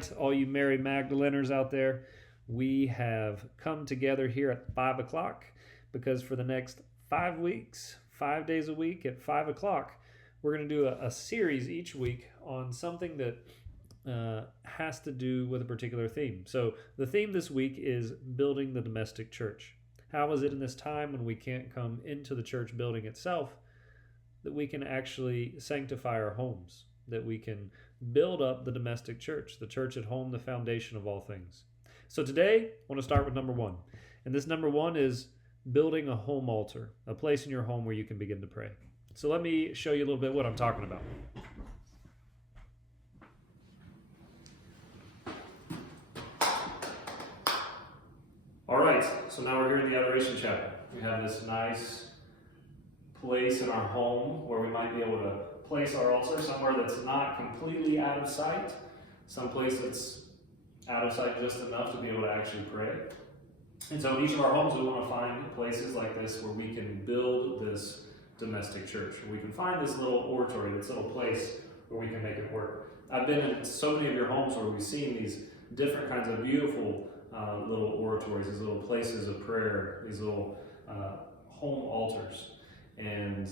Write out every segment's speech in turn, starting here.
right, all you Mary Magdaleners out there, we have come together here at 5 o'clock because for the next 5 weeks, 5 days a week at 5 o'clock, we're going to do a series each week on something that has to do with a particular theme. So the theme this week is building the domestic church. How is it in this time when we can't come into the church building itself that we can actually sanctify our homes, that we can build up the domestic church, the church at home, the foundation of all things. So today, I want to start with number one. And this number one is building a home altar, a place in your home where you can begin to pray. So let me show you a little bit what I'm talking about. All right, so now we're here in the Adoration Chapel. We have this nice place in our home where we might be able to place our altar somewhere that's not completely out of sight, someplace that's out of sight just enough to be able to actually pray. And so in each of our homes we want to find places like this where we can build this domestic church. We can find this little oratory, this little place where we can make it work. I've been in so many of your homes where we've seen these different kinds of beautiful little oratories, these little places of prayer, these little home altars. And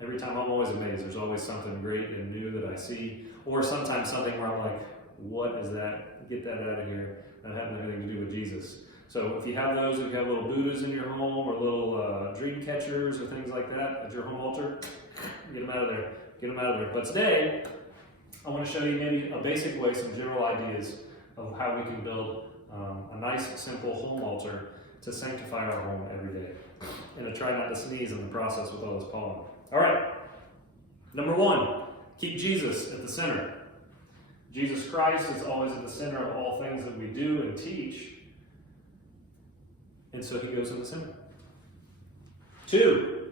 every time I'm always amazed. There's always something great and new that I see, or sometimes something where I'm like, what is that? Get that out of here. That has nothing to do with Jesus. So if you have those, if you have little Buddhas in your home or little dream catchers or things like that at your home altar, get them out of there. Get them out of there. But today, I want to show you maybe a basic way, some general ideas of how we can build a nice, simple home altar to sanctify our home every day. And to try not to sneeze in the process with all this pollen. All right. Number one, keep Jesus at the center. Jesus Christ is always at the center of all things that we do and teach. And so he goes in the center. 2,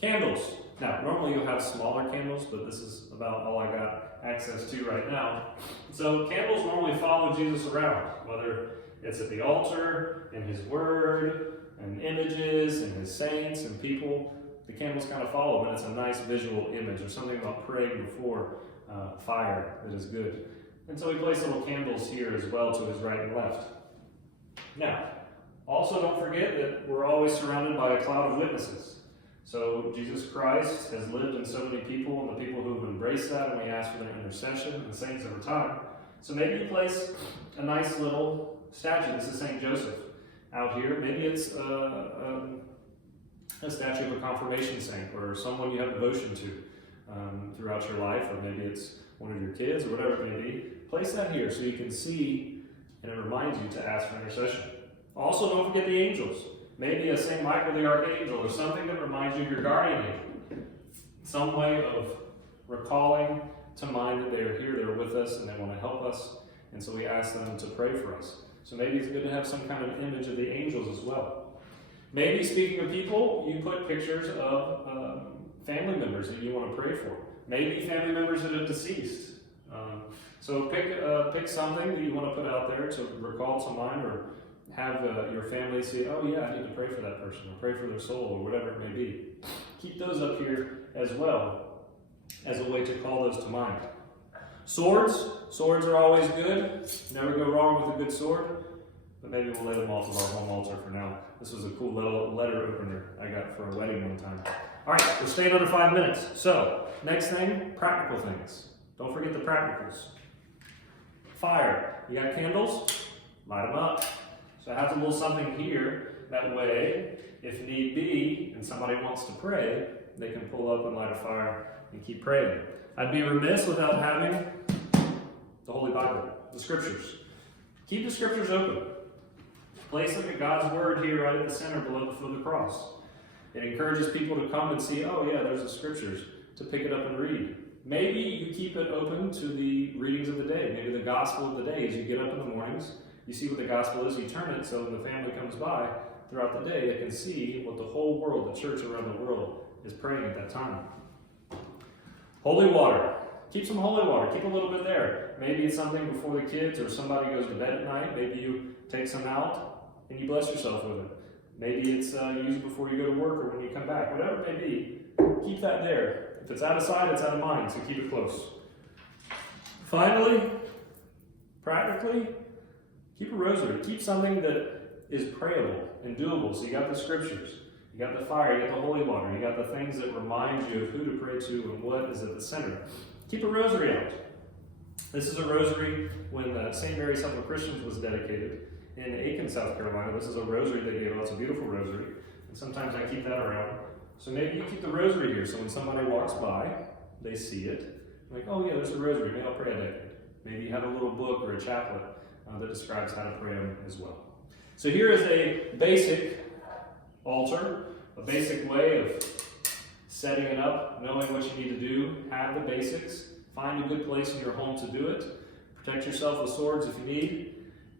candles. Now, normally you'll have smaller candles, but this is about all I got access to right now. So candles normally follow Jesus around, whether it's at the altar, in his word, and images, and his saints, and people. The candles kind of follow him, and it's a nice visual image. There's something about praying before fire that is good. And so we place little candles here as well to his right and left. Now, also don't forget that we're always surrounded by a cloud of witnesses. So Jesus Christ has lived in so many people, and the people who have embraced that, and we ask for their intercession, and saints over time. So maybe you place a nice little statue. This is St. Joseph out here. Maybe it's a statue of a confirmation saint or someone you have devotion to throughout your life, or maybe it's one of your kids or whatever it may be. Place that here so you can see and it reminds you to ask for intercession. Also, don't forget the angels. Maybe a St. Michael the Archangel or something that reminds you of your guardian angel. Some way of recalling to mind that they are here, they're with us, and they want to help us. And so we ask them to pray for us. So maybe it's good to have some kind of image of the angels as well. Maybe, speaking of people, you put pictures of family members that you want to pray for. Maybe family members that are deceased. So pick something that you want to put out there to recall to mind, or have your family say, oh yeah, I need to pray for that person, or pray for their soul, or whatever it may be. Keep those up here as well as a way to call those to mind. Swords are always good. Never go wrong with a good sword. But maybe we'll lay them off of our home altar for now. This was a cool little letter opener I got for a wedding one time. All right, we're staying under 5 minutes. So, next thing, practical things. Don't forget the practicals. Fire. You got candles? Light them up. So I have a little something here. That way, if need be, and somebody wants to pray, they can pull up and light a fire and keep praying. I'd be remiss without having the Holy Bible, the Scriptures. Keep the Scriptures open. Place them in God's Word here right at the center below the foot of the cross. It encourages people to come and see, oh yeah, there's the Scriptures, to pick it up and read. Maybe you keep it open to the readings of the day. Maybe the Gospel of the day. As you get up in the mornings, you see what the Gospel is, you turn it so when the family comes by throughout the day, they can see what the whole world, the church around the world, is praying at that time. Holy water. Keep some holy water. Keep a little bit there. Maybe it's something before the kids or somebody goes to bed at night. Maybe you take some out and you bless yourself with it. Maybe it's you use it before you go to work or when you come back. Whatever it may be, keep that there. If it's out of sight, it's out of mind, so keep it close. Finally, Practically, keep a rosary. Keep something that is prayable and doable. So you got the scriptures, you got the fire, you got the holy water, you got the things that remind you of who to pray to and what is at the center. Keep a rosary out. This is a rosary when St. Mary's Temple of Christians was dedicated in Aiken, South Carolina. This is a rosary they gave us, a beautiful rosary. And sometimes I keep that around. So maybe you keep the rosary here, so when somebody walks by, they see it. Like, oh yeah, there's a rosary, maybe I'll pray a decade. Maybe you have a little book or a chaplet that describes how to pray them as well. So here is a basic altar, a basic way of setting it up, knowing what you need to do, have the basics, find a good place in your home to do it, protect yourself with swords if you need,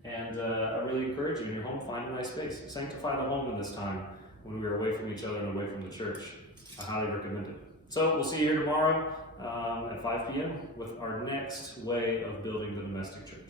and I really encourage you in your home, find a nice space. Sanctify the home in this time when we are away from each other and away from the church. I highly recommend it. So we'll see you here tomorrow at 5 p.m. with our next way of building the domestic church.